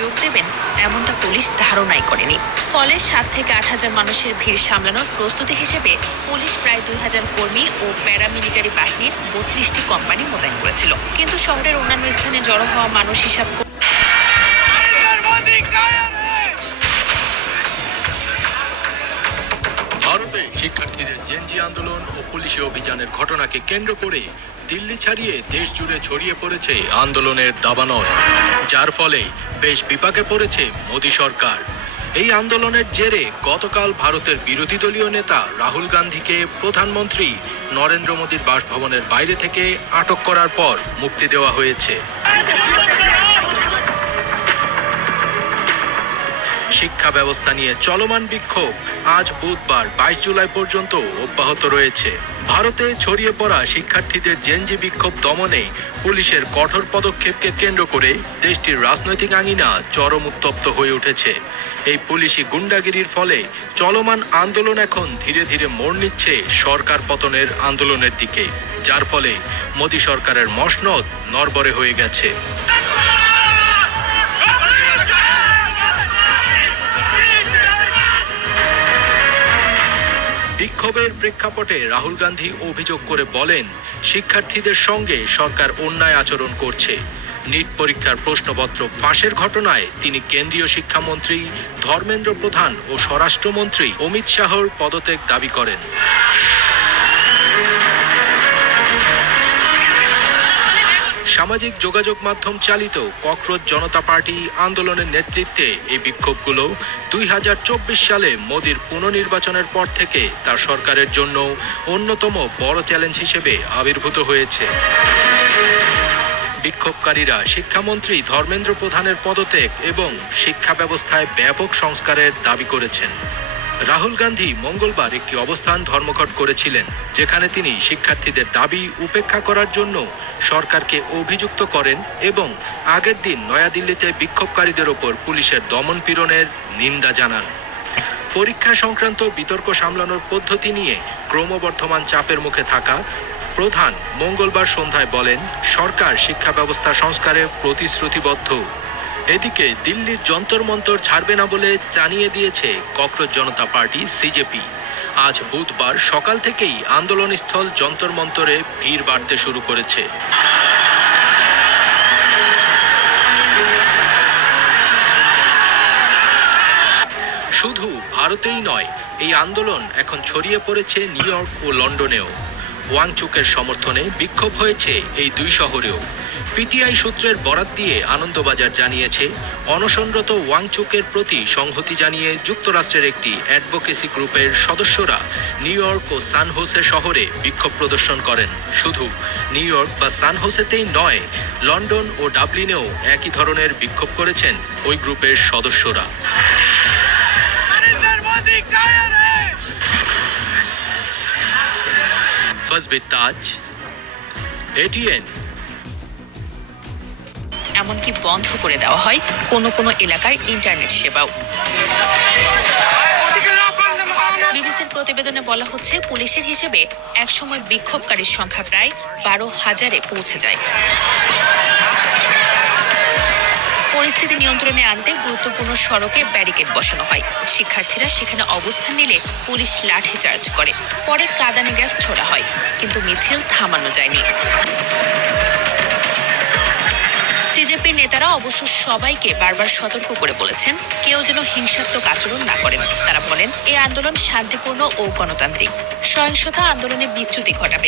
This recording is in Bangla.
যোগ দেবেন এমনটা পুলিশ ধারণাই করেনি। ফলে 7 থেকে 8,000 মানুষের ভিড় সামলানোর প্রস্তুতি হিসেবে পুলিশ প্রায় 2,000 কর্মী ও প্যারামিলিটারি বাহিনীর 32টি কোম্পানি মোতায়েন করেছিল। কিন্তু শহরের অন্যান্য স্থানে জড়ো হওয়া মানুষ হিসাব ভারতে শিক্ষার্থীদের জেনজি আন্দোলন ও পুলিশি অভিযানের ঘটনাকে কেন্দ্র করে দিল্লি ছাড়িয়ে দেশ জুড়ে ছড়িয়ে পড়েছে আন্দোলনের দাবানল, যার ফলে বেশ বিপাকে পড়েছে মোদী সরকার। এই আন্দোলনের জেরে গতকাল ভারতের বিরোধী দলীয় নেতা রাহুল গান্ধীকে প্রধানমন্ত্রী নরেন্দ্র মোদীর বাসভবনের বাইরে থেকে আটক করার পর মুক্তি দেওয়া হয়েছে। শিক্ষা ব্যবস্থা নিয়ে চলমান বিক্ষোভ আজ বুধবার 22 জুলাই পর্যন্ত অব্যাহত রয়েছে। ভারতে ছড়িয়ে পড়া শিক্ষার্থীদের জেনজি বিক্ষোভ দমনে পুলিশের কঠোর পদক্ষেপকে কেন্দ্র করে দেশটির রাজনৈতিক আঙিনা চরম উত্তপ্ত হয়ে উঠেছে। এই পুলিশি গুন্ডাগিরির ফলে চলমান আন্দোলন এখন ধীরে ধীরে মোড় নিচ্ছে সরকার পতনের আন্দোলনের দিকে, যার ফলে মোদী সরকারের মসনদ নড়বড়ে হয়ে গেছে। বিক্ষোভের প্রেক্ষাপটে রাহুল গান্ধী অভিযোগ করে বলেন, শিক্ষার্থীদের সঙ্গে সরকার অন্যায় আচরণ করছে। নিট পরীক্ষার প্রশ্নপত্র ফাঁসের ঘটনায় তিনি কেন্দ্রীয় শিক্ষামন্ত্রী ধর্মেন্দ্র প্রধান ও স্বরাষ্ট্রমন্ত্রী অমিত শাহর পদত্যাগ দাবি করেন। সামাজিক যোগাযোগ মাধ্যম চালিত ককরোচ জনতা পার্টি আন্দোলনের নেতৃত্বে এই বিক্ষোভগুলো 2024 সালে মোদির পুনর্নির্বাচনের পর থেকে তার সরকারের জন্য অন্যতম বড় চ্যালেঞ্জ হিসেবে আবির্ভূত হয়েছে। বিক্ষোভকারীরা শিক্ষামন্ত্রী ধর্মেন্দ্র প্রধানের পদত্যাগ এবং শিক্ষা ব্যবস্থায় ব্যাপক সংস্কারের দাবি করেছেন। রাহুল গান্ধী মঙ্গলবার একটি অবস্থান ধর্মঘট করেছিলেন, যেখানে তিনি শিক্ষার্থীদের দাবি উপেক্ষা করার জন্য সরকারকে অভিযুক্ত করেন এবং আগের দিন নয়াদিল্লিতে বিক্ষোভকারীদের ওপর পুলিশের দমন পীড়নের নিন্দা জানান। পরীক্ষা সংক্রান্ত বিতর্ক সামলানোর পদ্ধতি নিয়ে ক্রমবর্ধমান চাপের মুখে থাকা প্রধান মঙ্গলবার সন্ধ্যায় বলেন, সরকার শিক্ষা ব্যবস্থা সংস্কারে প্রতিশ্রুতিবদ্ধ। এদিকে দিল্লির যন্তর মন্তর ছাড়বে না বলে জানিয়ে দিয়েছে ককরোচ জনতা পার্টি সিজেপি। আজ বুধবার সকাল থেকেই আন্দোলনস্থল যন্তর মন্তরে ভিড় বাড়তে শুরু করেছে। শুধু ভারতেই নয়, এই আন্দোলন এখন ছড়িয়ে পড়েছে নিউ ইয়র্ক ও লন্ডনেও। ওয়াংচুকের সমর্থনে বিক্ষোভ হয়েছে এই দুই শহরেও। পিটিআই সূত্রের বরাত দিয়ে আনন্দবাজার জানিয়েছে, অনশনরত ওয়াংচুকের প্রতি সংহতি জানিয়ে যুক্তরাষ্ট্রের একটি অ্যাডভোকেসি গ্রুপের সদস্যরা নিউ ইয়র্ক ও সান হোসে শহরে বিক্ষোভ প্রদর্শন করেন। শুধু নিউ ইয়র্ক বা সান হোসেতেই নয়, লন্ডন ও ডাবলিনেও একই ধরনের বিক্ষোভ করেছেন ওই গ্রুপের সদস্যরা। তাজ, এটিএন। এমনকি বন্ধ করে দেওয়া হয় কোনো কোনো এলাকার ইন্টারনেট সেবাও। বিবিসির প্রতিবেদনে বলা হচ্ছে, পুলিশের হিসেবে একসময় বিক্ষোভকারীর সংখ্যা প্রায় 12,000-এ পৌঁছে যায়। পরিস্থিতি নিয়ন্ত্রণে আনতে গুরুত্বপূর্ণ সড়কে ব্যারিকেড বসানো হয়। শিক্ষার্থীরা সেখানে অবস্থান নিলে পুলিশ লাঠিচার্জ করে, পরে কাঁদানে গ্যাস ছোড়া হয়, কিন্তু মিছিল থামানো যায়নি। সিজেপির নেতারা অবশ্য সবাইকে বারবার সতর্ক করে বলেছেন, কেউ যেন হিংসাত্মক আচরণ না করেন। তারা বলেন, এই আন্দোলন শান্তিপূর্ণ ও গণতান্ত্রিক। সহিংসতা আন্দোলনে বিচ্যুতি ঘটাবে।